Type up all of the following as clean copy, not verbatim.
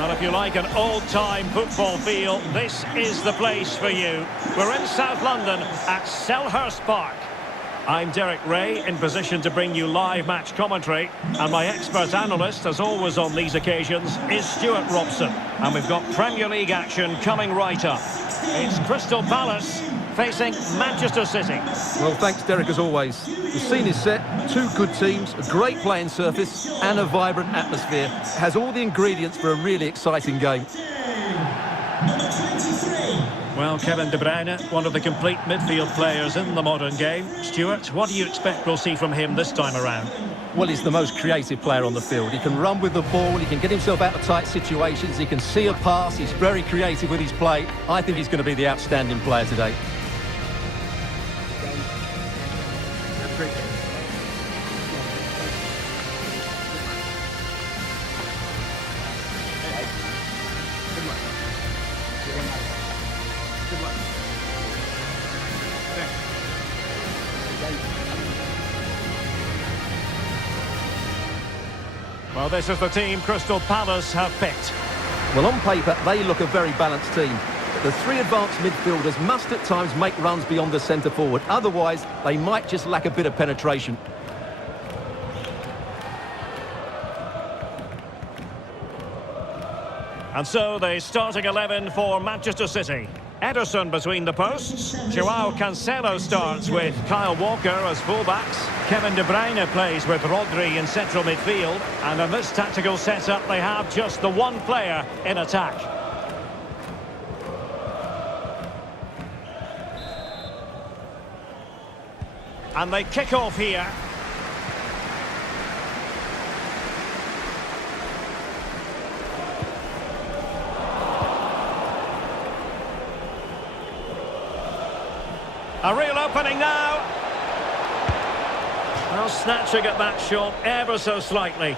Well, if you like an old-time football feel, this is the place for you. We're in South London at Selhurst Park. I'm Derek Ray, in position to bring you live match commentary. And my expert analyst, as always on these occasions, is Stuart Robson. And we've got Premier League action coming right up. It's Crystal Palace facing Manchester City. Well, thanks, Derek, as always. The scene is set, two good teams, a great playing surface and a vibrant atmosphere. It has all the ingredients for a really exciting game. Well, Kevin De Bruyne, one of the complete midfield players in the modern game. Stuart, what do you expect we'll see from him this time around? Well, he's the most creative player on the field. He can run with the ball, he can get himself out of tight situations, he can see a pass, he's very creative with his play. I think he's going to be the outstanding player today. Well, this is the team Crystal Palace have picked. Well, on paper, they look a very balanced team. But the three advanced midfielders must at times make runs beyond the centre forward. Otherwise, they might just lack a bit of penetration. And so the starting 11 for Manchester City. Ederson between the posts. Joao Cancelo starts with Kyle Walker as fullbacks. Kevin De Bruyne plays with Rodri in central midfield. And in this tactical setup, they have just the one player in attack. And they kick off here. A real opening now. Well, snatching at that shot ever so slightly.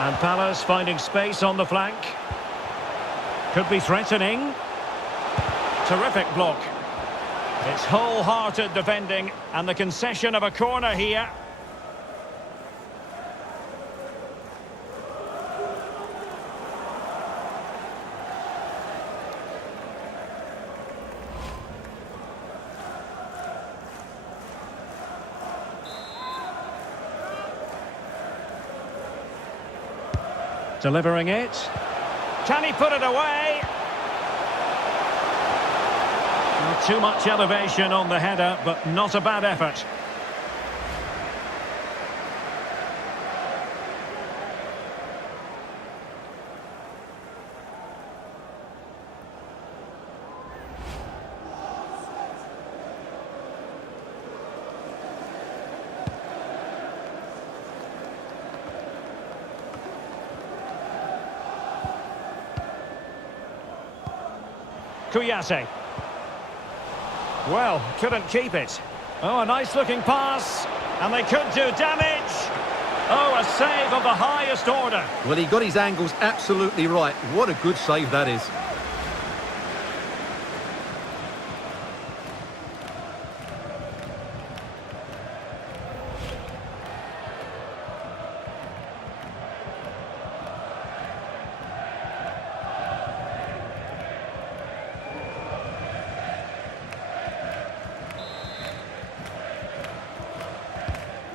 And Palace finding space on the flank. Could be threatening. Terrific block. It's wholehearted defending, and the concession of a corner here. Delivering it. Can he put it away? Not too much elevation on the header, but not a bad effort. Kouyaté. Well, couldn't keep it. Oh, a nice looking pass. And they could do damage. Oh, a save of the highest order. Well, he got his angles absolutely right. What a good save that is.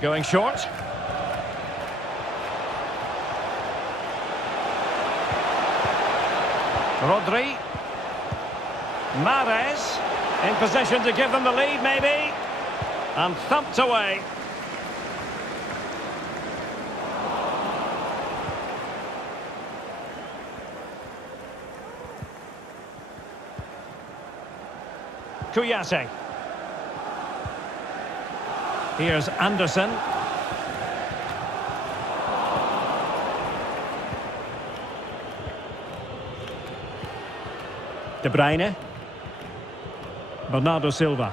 Going short. Rodri. Mahrez. In position to give them the lead, maybe. And thumped away. Kouyaté. Here's Anderson. De Bruyne. Bernardo Silva.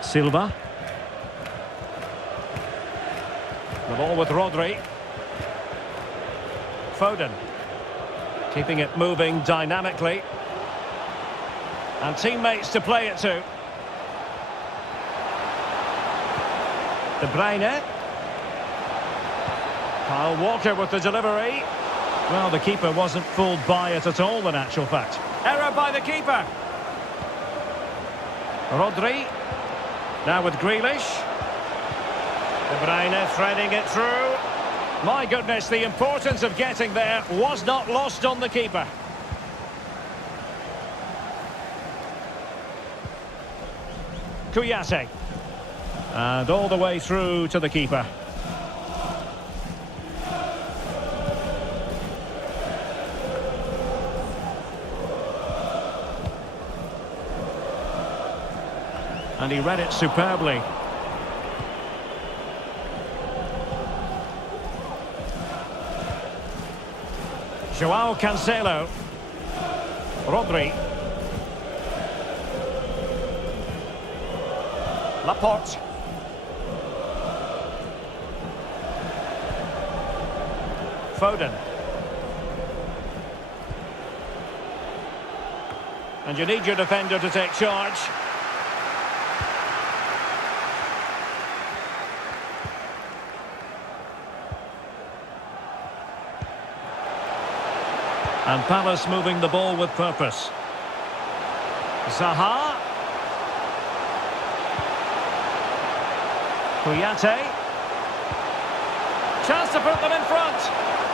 Silva. The ball with Rodri. Foden. Keeping it moving dynamically. And teammates to play it to. De Bruyne. Kyle Walker with the delivery. Well, the keeper wasn't fooled by it at all, in actual fact. Error by the keeper. Rodri. Now with Grealish. De Bruyne threading it through. My goodness, the importance of getting there was not lost on the keeper. Kouyaté. And all the way through to the keeper. And he read it superbly. Joao Cancelo. Rodri. Laporte. Foden. And you need your defender to take charge. And Palace moving the ball with purpose. Zaha. Kouyaté. Chance to put them in front.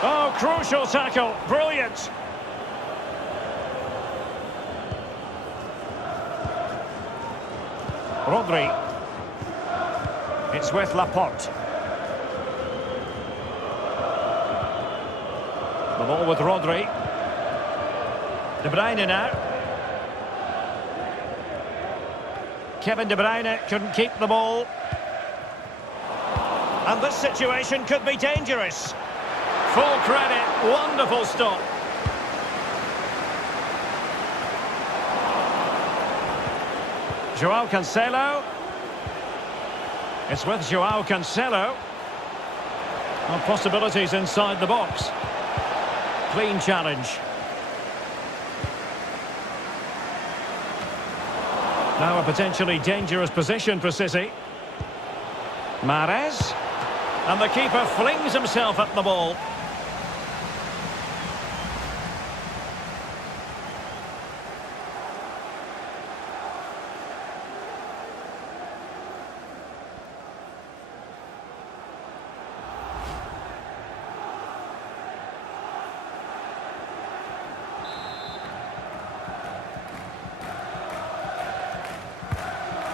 Oh, crucial tackle. Brilliant. Rodri. It's with Laporte. The ball with Rodri. De Bruyne now. Kevin De Bruyne couldn't keep the ball. And this situation could be dangerous. Full credit, wonderful stop. Joao Cancelo. It's with Joao Cancelo. Well, possibilities inside the box. Clean challenge. Now a potentially dangerous position for City. Mahrez. And the keeper flings himself at the ball.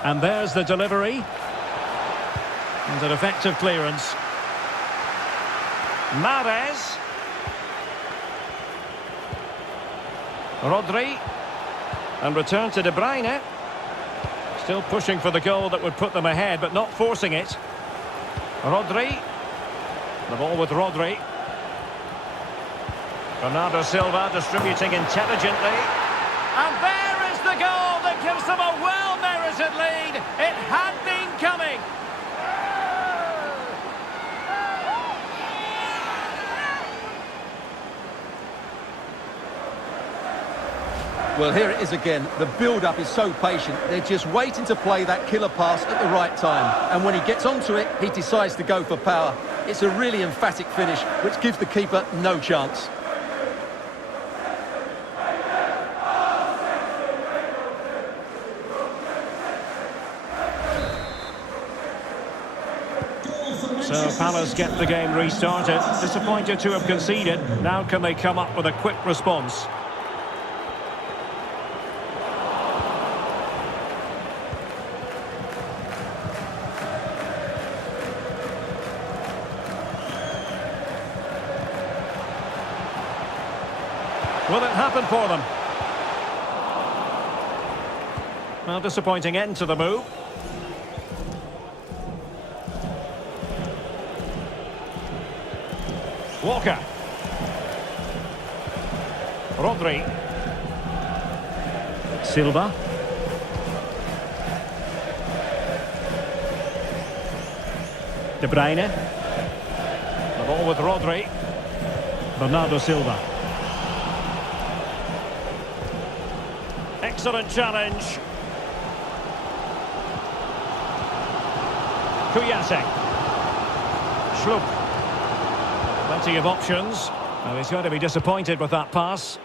And there's the delivery. And an effective clearance. Mahrez. Rodri. And return to De Bruyne. Still pushing for the goal that would put them ahead, but not forcing it. Rodri. The ball with Rodri. Bernardo Silva distributing intelligently. And there is the goal that gives them a well-merited lead. It had been coming. Well, here it is again. The build-up is so patient. They're just waiting to play that killer pass at the right time. And when he gets onto it, he decides to go for power. It's a really emphatic finish, which gives the keeper no chance. So Palace get the game restarted. Disappointed to have conceded. Now can they come up with a quick response? Will it happen for them? Well, disappointing end to the move. Walker. Rodri. Silva. De Bruyne. The ball with Rodri. Bernardo Silva. Excellent challenge. Kouyaté. Schlupp. Plenty of options. Well, he's going to be disappointed with that pass.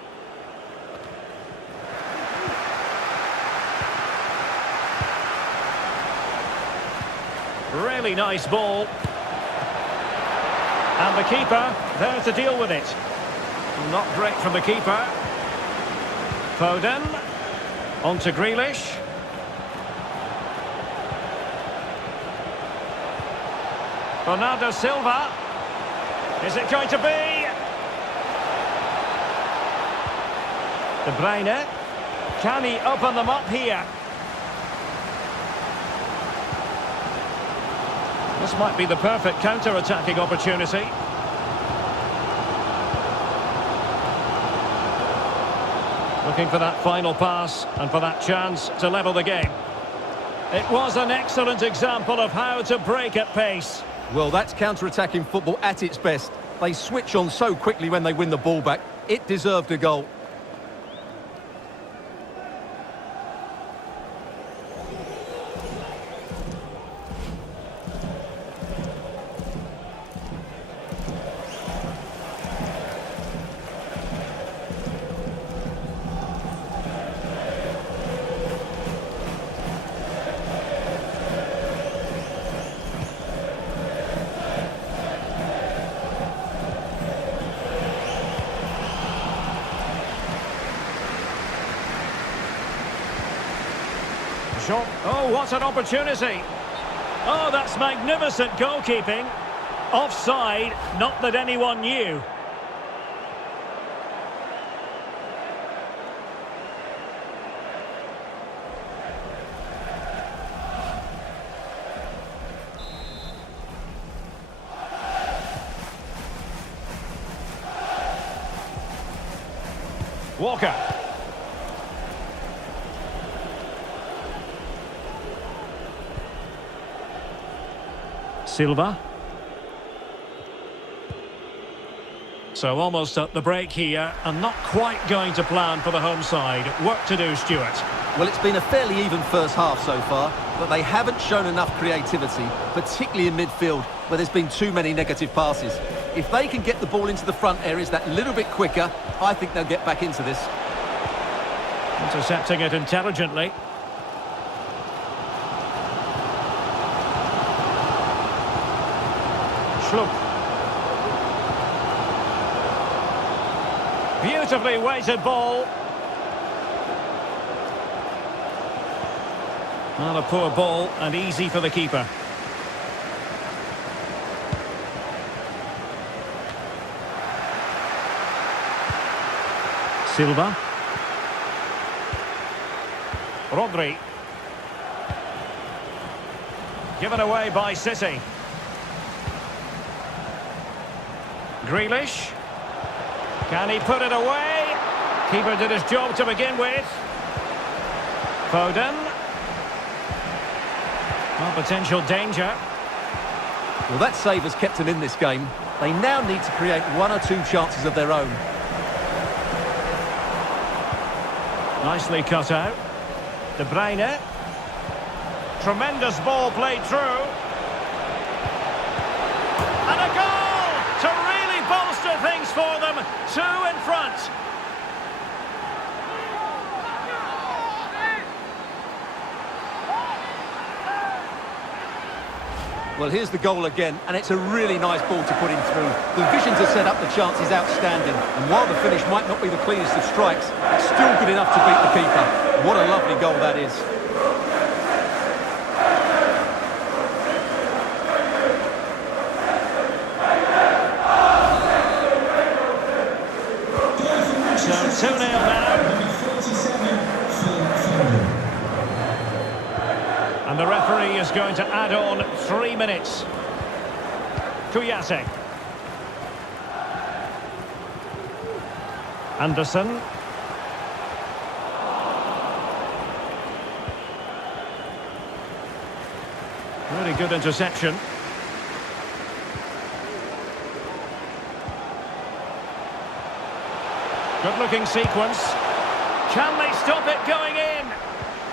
Really nice ball. And the keeper there to deal with it. Not great from the keeper. Foden. On to Grealish. Bernardo Silva. Is it going to be? De Bruyne. Can he open them up here? This might be the perfect counter-attacking opportunity. Looking for that final pass and for that chance to level the game. It was an excellent example of how to break at pace. Well, that's counter-attacking football at its best. They switch on so quickly when they win the ball back. It deserved a goal. Oh, what an opportunity. Oh, that's magnificent goalkeeping. Offside, not that anyone knew. Walker. Silva. So almost at the break here, and not quite going to plan for the home side. Work to do, Stuart. Well, it's been a fairly even first half so far, but they haven't shown enough creativity, particularly in midfield, where there's been too many negative passes. If they can get the ball into the front areas that little bit quicker, I think they'll get back into this. Intercepting it intelligently. Schlupp. Beautifully weighted ball. Not a poor ball and easy for the keeper. Silva. Rodri. Given away by City. Grealish. Can he put it away? Keeper did his job to begin with. Foden. Well, potential danger. Well, that save has kept them in this game. They now need to create one or two chances of their own. Nicely cut out. De Bruyne. Tremendous ball played through. And a goal to really bolster things for them. 2 in front. Well, here's the goal again, and it's a really nice ball to put him through. The vision to set up the chance is outstanding, and while the finish might not be the cleanest of strikes, it's still good enough to beat the keeper. What a lovely goal that is. So 2-0 now. And the referee is going to add on 3 minutes. Kouyaté. Anderson. Really good interception. Good-looking sequence. Can they stop it going in?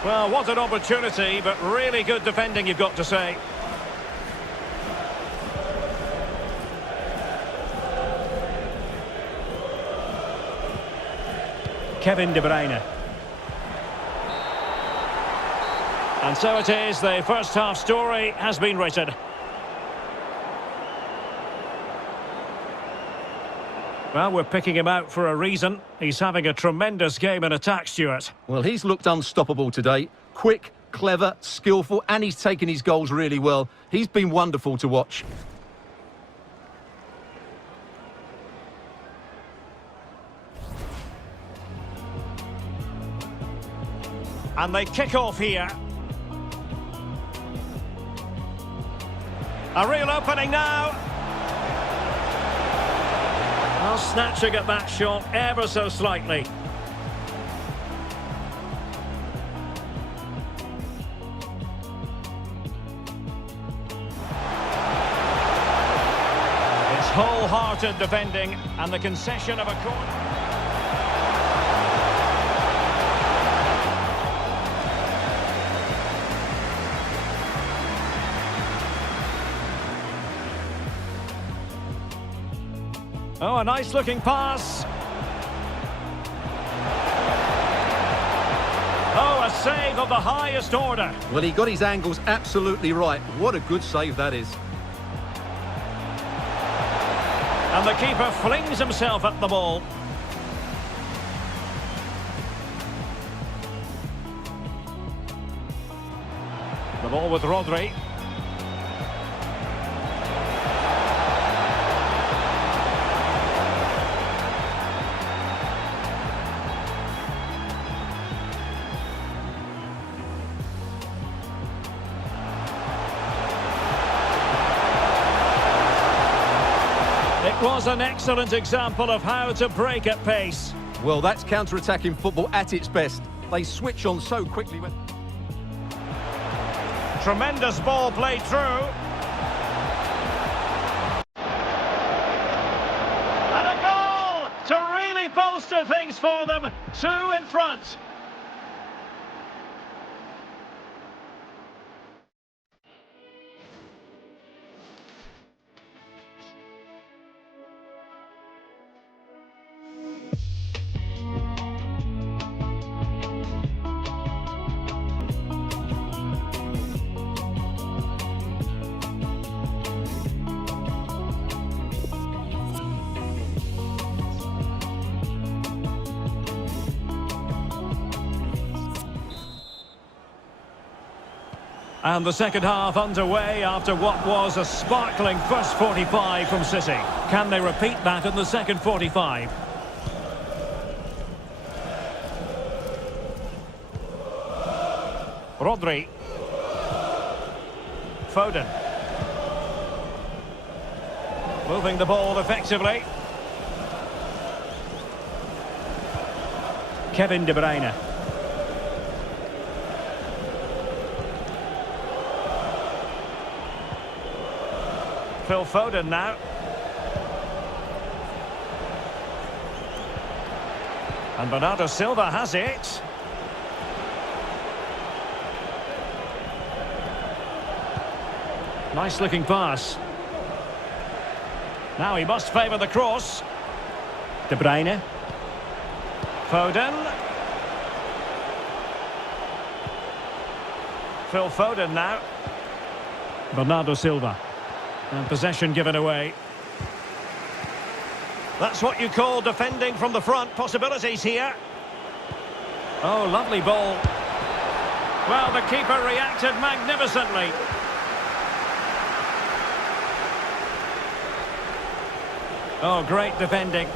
Well, what an opportunity, but really good defending, you've got to say. Kevin De Bruyne. And so it is, the first half story has been written. Well, we're picking him out for a reason. He's having a tremendous game in attack, Stuart. Well, he's looked unstoppable today. Quick, clever, skillful, and he's taken his goals really well. He's been wonderful to watch. And they kick off here. A real opening now. Well, snatching at that shot ever so slightly. It's wholehearted defending and the concession of a corner. Oh, a nice-looking pass. Oh, a save of the highest order. Well, he got his angles absolutely right. What a good save that is. And the keeper flings himself at the ball. The ball with Rodri. It was an excellent example of how to break at pace. Well, that's counter-attacking football at its best. They switch on so quickly when... Tremendous ball played through. And a goal to really bolster things for them. 2 in front. And the second half underway after what was a sparkling first 45 from City. Can they repeat that in the second 45? Rodri. Foden. Moving the ball effectively. Kevin De Bruyne. Phil Foden now. And Bernardo Silva has it. Nice looking pass. Now he must favour the cross. De Bruyne. Foden. Phil Foden now. Bernardo Silva. And possession given away. That's what you call defending from the front. Possibilities here. Oh, lovely ball. Well, the keeper reacted magnificently. Oh, great defending.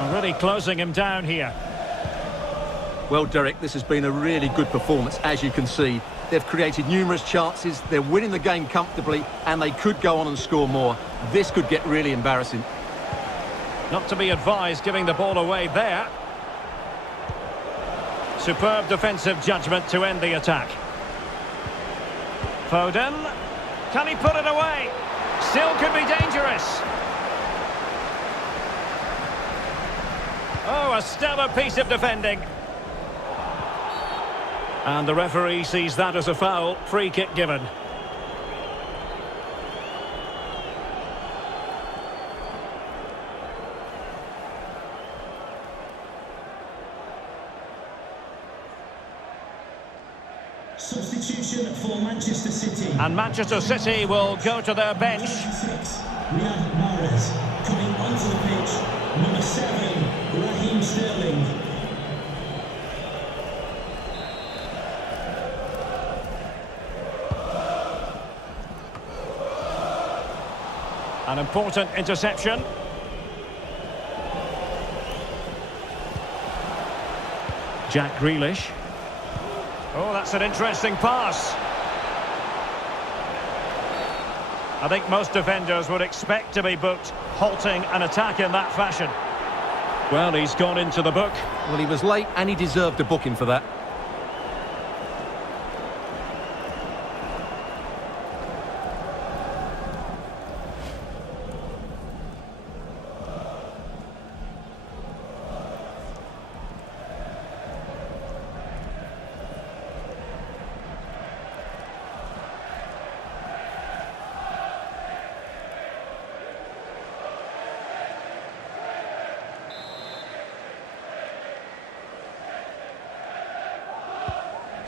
Already closing him down here. Well, Derek, this has been a really good performance, as you can see. They've created numerous chances, they're winning the game comfortably, and they could go on and score more. This could get really embarrassing. Not to be advised giving the ball away there. Superb defensive judgment to end the attack. Foden. Can he put it away? Still could be dangerous. Oh, a stellar piece of defending. And the referee sees that as a foul. Free kick given. Substitution for Manchester City. And Manchester City will go to their bench. Riyad Mahrez coming onto the pitch. Number 7, Raheem Sterling. An important interception. Jack Grealish. Oh, that's an interesting pass. I think most defenders would expect to be booked, halting an attack in that fashion. Well, he's gone into the book. Well, he was late and he deserved a booking for that.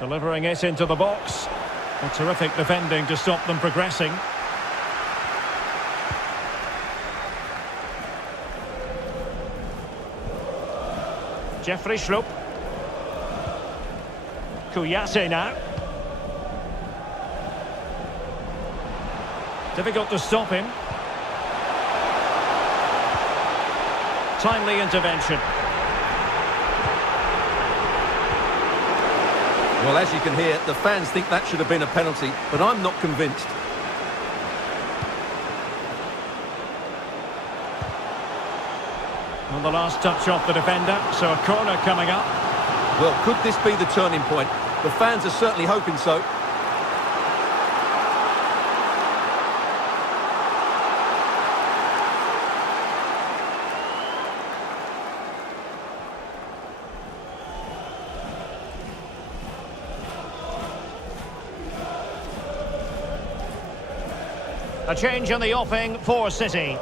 Delivering it into the box. A terrific defending to stop them progressing. Jeffrey Schlupp. Kouyaté now. Difficult to stop him. Timely intervention. Well, as you can hear, the fans think that should have been a penalty, but I'm not convinced. On the last touch off the defender, so a corner coming up. Well, could this be the turning point? The fans are certainly hoping so. A change in the offing for City.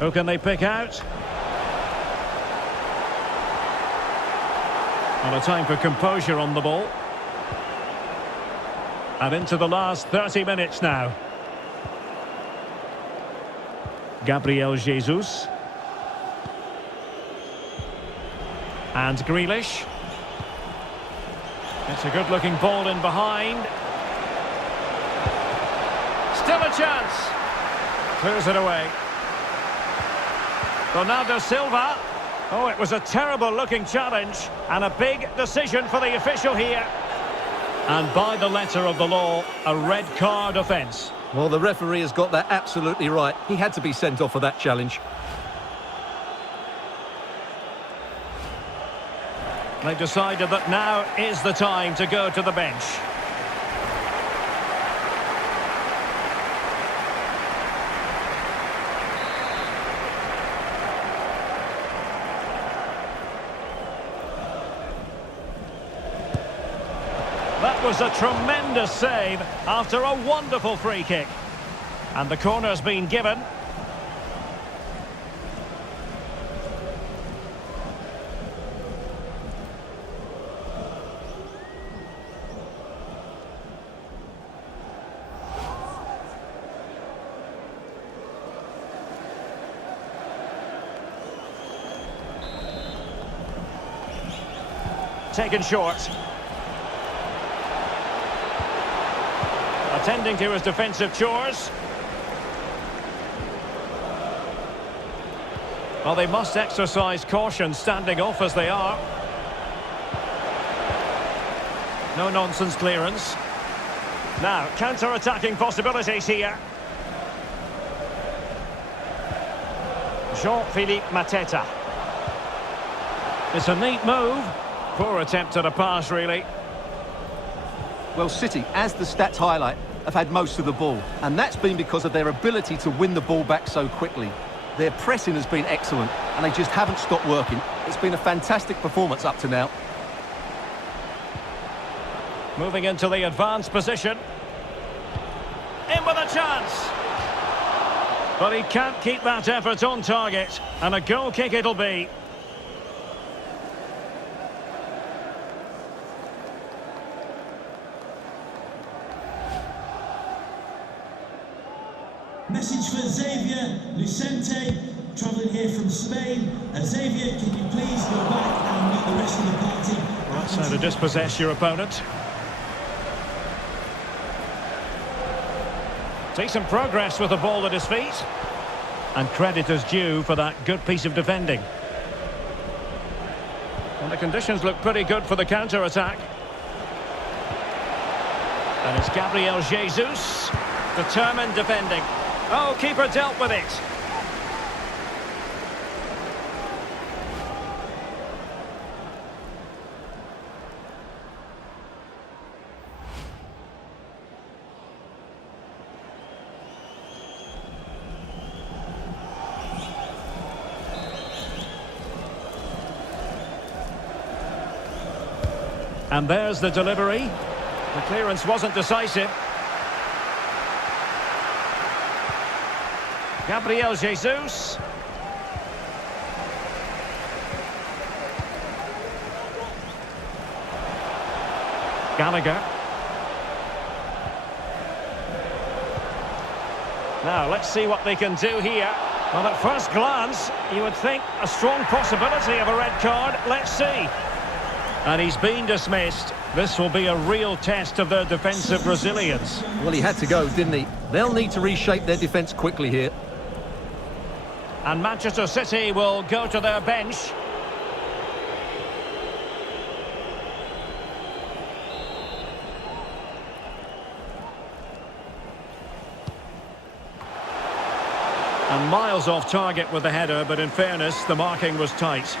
Who can they pick out? And a time for composure on the ball. And into the last 30 minutes now. Gabriel Jesus. And Grealish. It's a good-looking ball in behind. Still a chance. Clears it away. Bernardo Silva. Oh, it was a terrible-looking challenge. And a big decision for the official here. And by the letter of the law, a red card offence. Well, the referee has got that absolutely right. He had to be sent off for that challenge. They've decided that now is the time to go to the bench. That was a tremendous save after a wonderful free kick. And the corner's been given. Taken short. Attending to his defensive chores. Well, they must exercise caution standing off as they are. No nonsense clearance. Now, counter-attacking possibilities here. Jean-Philippe Mateta. It's a neat move. Poor attempt at a pass, really. Well, City, as the stats highlight, have had most of the ball, and that's been because of their ability to win the ball back so quickly. Their pressing has been excellent, and they just haven't stopped working. It's been a fantastic performance up to now. Moving into the advanced position. In with a chance. But he can't keep that effort on target. And a goal kick it'll be. Message for Xavier Lucente, travelling here from Spain. Xavier, can you please go back and meet the rest of the party? That's how to dispossess your opponent. Decent progress with the ball at his feet. And credit is due for that good piece of defending. And the conditions look pretty good for the counter-attack. And it's Gabriel Jesus. Determined defending. Oh, keeper dealt with it. And there's the delivery. The clearance wasn't decisive. Gabriel Jesus. Gallagher. Now, let's see what they can do here. Well, at first glance, you would think a strong possibility of a red card. Let's see. And he's been dismissed. This will be a real test of their defensive resilience. Well, he had to go, didn't he? They'll need to reshape their defence quickly here. And Manchester City will go to their bench. And miles off target with the header, but in fairness, the marking was tight.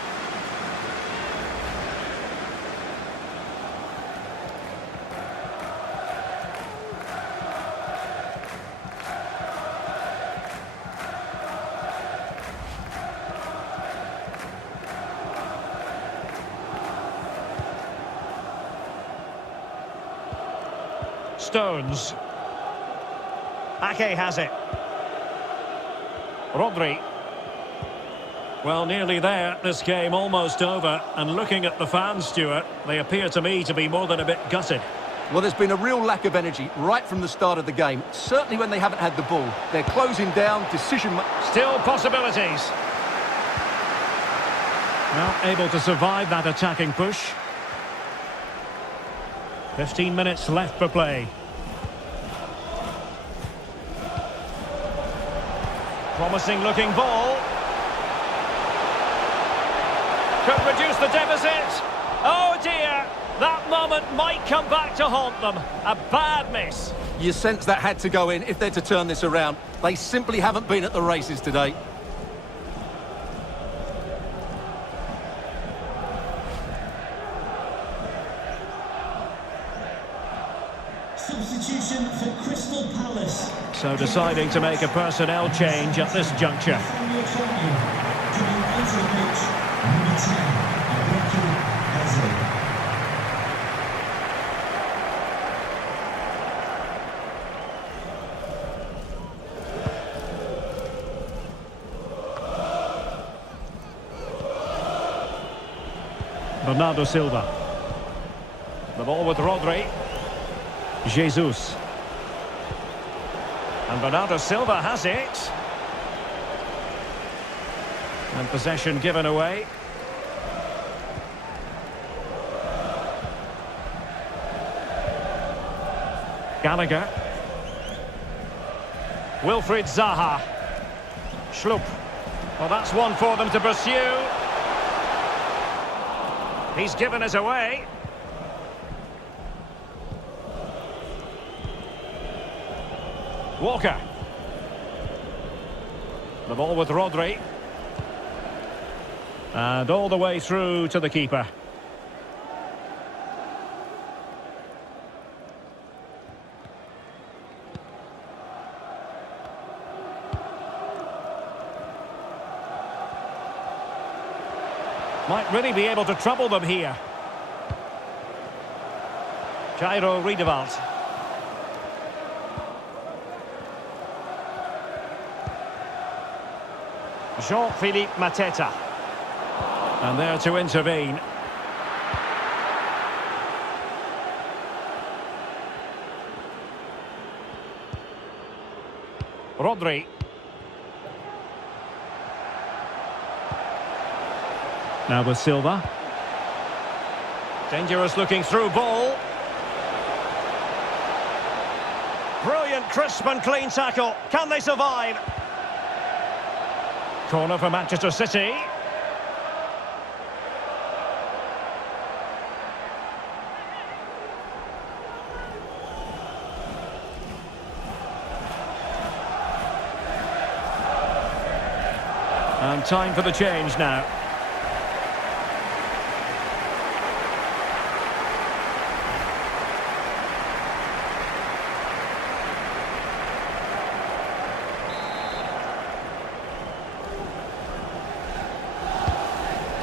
Stones. Ake has it. Rodri. Well, nearly there. This game almost over. And looking at the fans, Stuart, they appear to me to be more than a bit gutted. Well, there's been a real lack of energy right from the start of the game. Certainly when they haven't had the ball. They're closing down, decision... Still possibilities. Well, able to survive that attacking push. 15 minutes left for play. Promising looking ball. Could reduce the deficit. Oh dear, that moment might come back to haunt them. A bad miss. You sense that had to go in if they're to turn this around. They simply haven't been at the races today. Substitution for Crystal Palace. So deciding to make a personnel change at this juncture. Coming onto the pitch, number 10, Bernardo Silva. The ball with Rodri. Jesus. And Bernardo Silva has it. And possession given away. Gallagher. Wilfried Zaha. Schlupp. Well, that's one for them to pursue. He's given us away. Walker. The ball with Rodri. And all the way through to the keeper. Might really be able to trouble them here. Jairo Riedewald. Jean-Philippe Mateta. And there to intervene. Rodri. Now with Silva. Dangerous looking through ball. Brilliant, crisp and clean tackle. Can they survive? Corner for Manchester City. And time for the change now.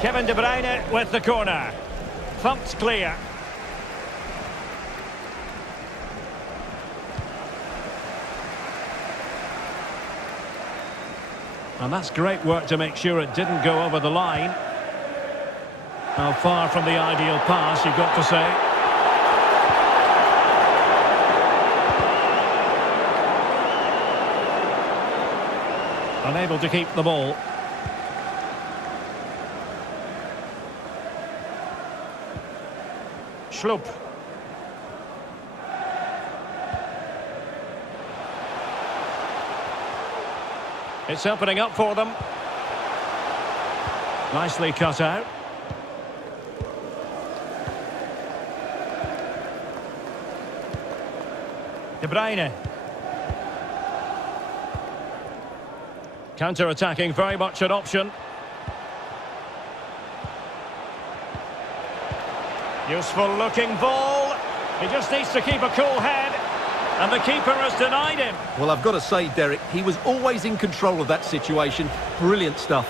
Kevin De Bruyne with the corner. Thumped clear. And that's great work to make sure it didn't go over the line. How far from the ideal pass, you've got to say. Unable to keep the ball. Schlupp. It's opening up for them. Nicely cut out. De Bruyne. Counter-attacking, very much an option. Useful looking ball. He just needs to keep a cool head. And the keeper has denied him. Well, I've got to say, Derek, he was always in control of that situation. Brilliant stuff.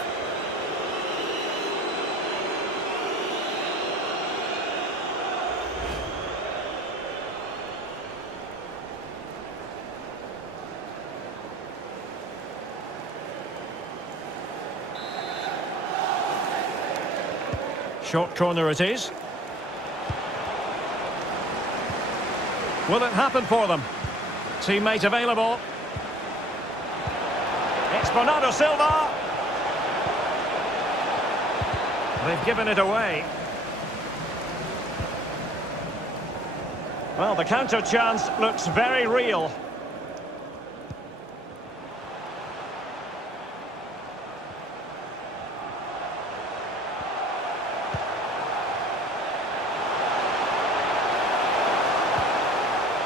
Short corner it is. Will it happen for them? Teammate available. It's Bernardo Silva. They've given it away. Well, the counter chance looks very real.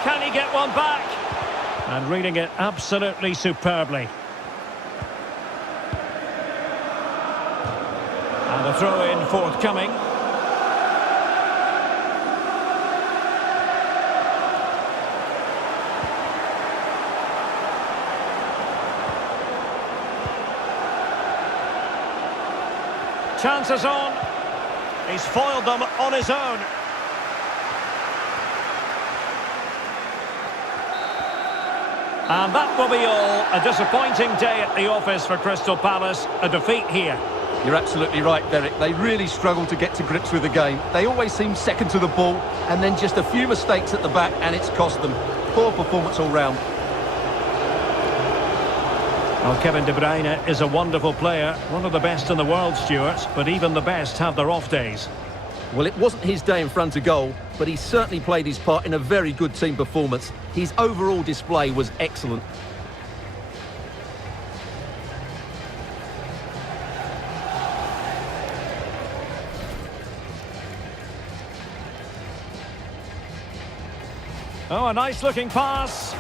Can he get one back? And reading it absolutely superbly. And the throw-in forthcoming. Chances on. He's foiled them on his own. And that will be all. A disappointing day at the office for Crystal Palace. A defeat here. You're absolutely right, Derek. They really struggle to get to grips with the game. They always seem second to the ball, and then just a few mistakes at the back, and it's cost them. Poor performance all round. Well, Kevin De Bruyne is a wonderful player. One of the best in the world, Stuart. But even the best have their off days. Well, it wasn't his day in front of goal, but he certainly played his part in a very good team performance. His overall display was excellent. Oh, a nice looking pass.